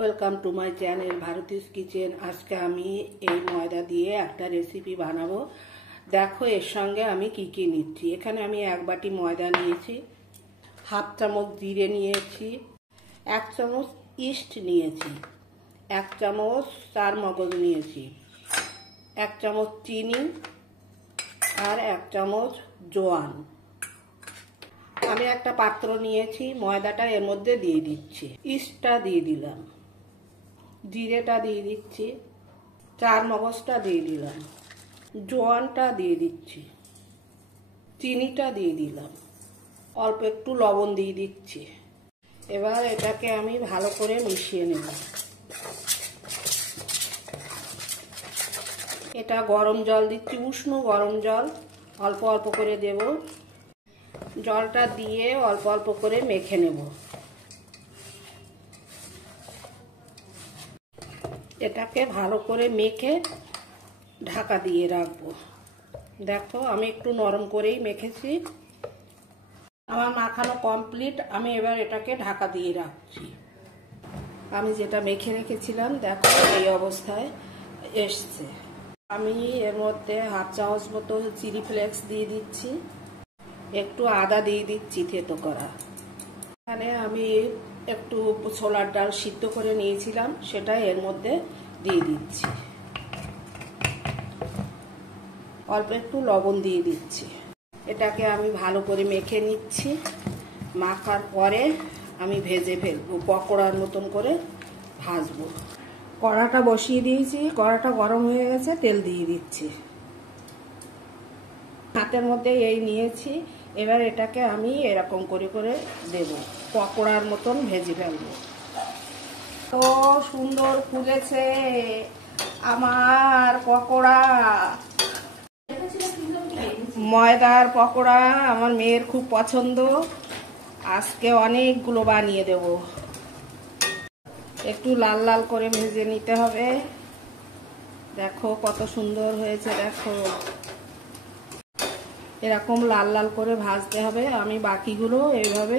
Welcome to my channel ভারতীয় kitchen. আজকে আমি এই ময়দা দিয়ে একটা রেসিপি বানাবো। দেখো এর সঙ্গে আমি কি কি নিচ্ছি। এখানে আমি এক বাটি ময়দা নিয়েছি, হাফ চামচ জিরে নিয়েছি, 1 চামচ ইস্ট নিয়েছি, 1 চামচ চার মগজ নিয়েছি, 1 চামচ চিনি আর 1 চামচ জোয়ান। আমি একটা পাত্র নিয়েছি, ময়দাটা এর মধ্যে দিয়ে দিচ্ছি, ইস্টটা দিয়ে দিলাম, জিরেটা দিয়ে দিচ্ছি, চার মগজটা দিয়ে দিলাম, জোয়ানটা দিয়ে দিচ্ছি, চিনিটা দিয়ে দিলাম, অল্প একটু লবণ দিয়ে দিচ্ছি। এবার এটাকে আমি ভালো করে মিশিয়ে নেব। এটা গরম জল দিচ্ছি, উষ্ণ গরম জল, অল্প অল্প করে দেব। জলটা দিয়ে অল্প অল্প করে মেখে নেব। এটাকে ভালো করে মেখে ঢাকা দিয়ে রাখবো। দেখো আমি একটু নরম করেই মেখেছি। আমার মাখানো কমপ্লিট। আমি এবার এটাকে ঢাকা দিয়ে রাখছি। আমি যেটা মেখে রেখেছিলাম দেখো এই অবস্থায় এসছে। আমি এর মধ্যে হাফ চামচ মতো চিলি ফ্লেক্স দিয়ে দিচ্ছি, একটু আদা দিয়ে দিচ্ছি থেতো করা। এখানে আমি একটু ছোলার ডাল সিদ্ধ করে নিয়েছিলাম, সেটা এর মধ্যে দিয়ে দিচ্ছি। অল্প একটু লবণ দিয়ে দিচ্ছি। এটাকে আমি ভালো করে মেখে নিচ্ছি। মাখার পরে আমি ভেজে ফেলবো, পকোড়ার মতন করে ভাজবো। কড়াটা বসিয়ে দিয়েছি, কড়াটা গরম হয়ে গেছে, তেল দিয়ে দিচ্ছি। হাতের মধ্যে এই নিয়েছি। এবার এটাকে আমি এরকম করে করে দেব, পকোড়ার মতন ভেজে ফেলবো। তো সুন্দর ফুলেছে আমার পকোড়া। ময়দার পকোড়া আমার মেয়ের খুব পছন্দ। আজকে অনেকগুলো বানিয়ে দেব। একটু লাল লাল করে ভেজে নিতে হবে। দেখো কত সুন্দর হয়েছে। দেখো এরকম লাল লাল করে ভাজতে হবে। আমি বাকিগুলো এইভাবে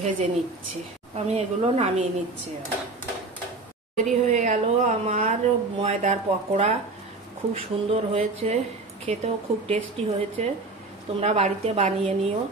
ভেজে নিচ্ছি। আমি এগুলো নামিয়ে নিচ্ছি। তৈরি হয়ে গেল আমার ময়দার পকোড়া। খুব সুন্দর হয়েছে, খেতেও খুব টেস্টি হয়েছে। তোমরা বাড়িতে বানিয়ে নিও।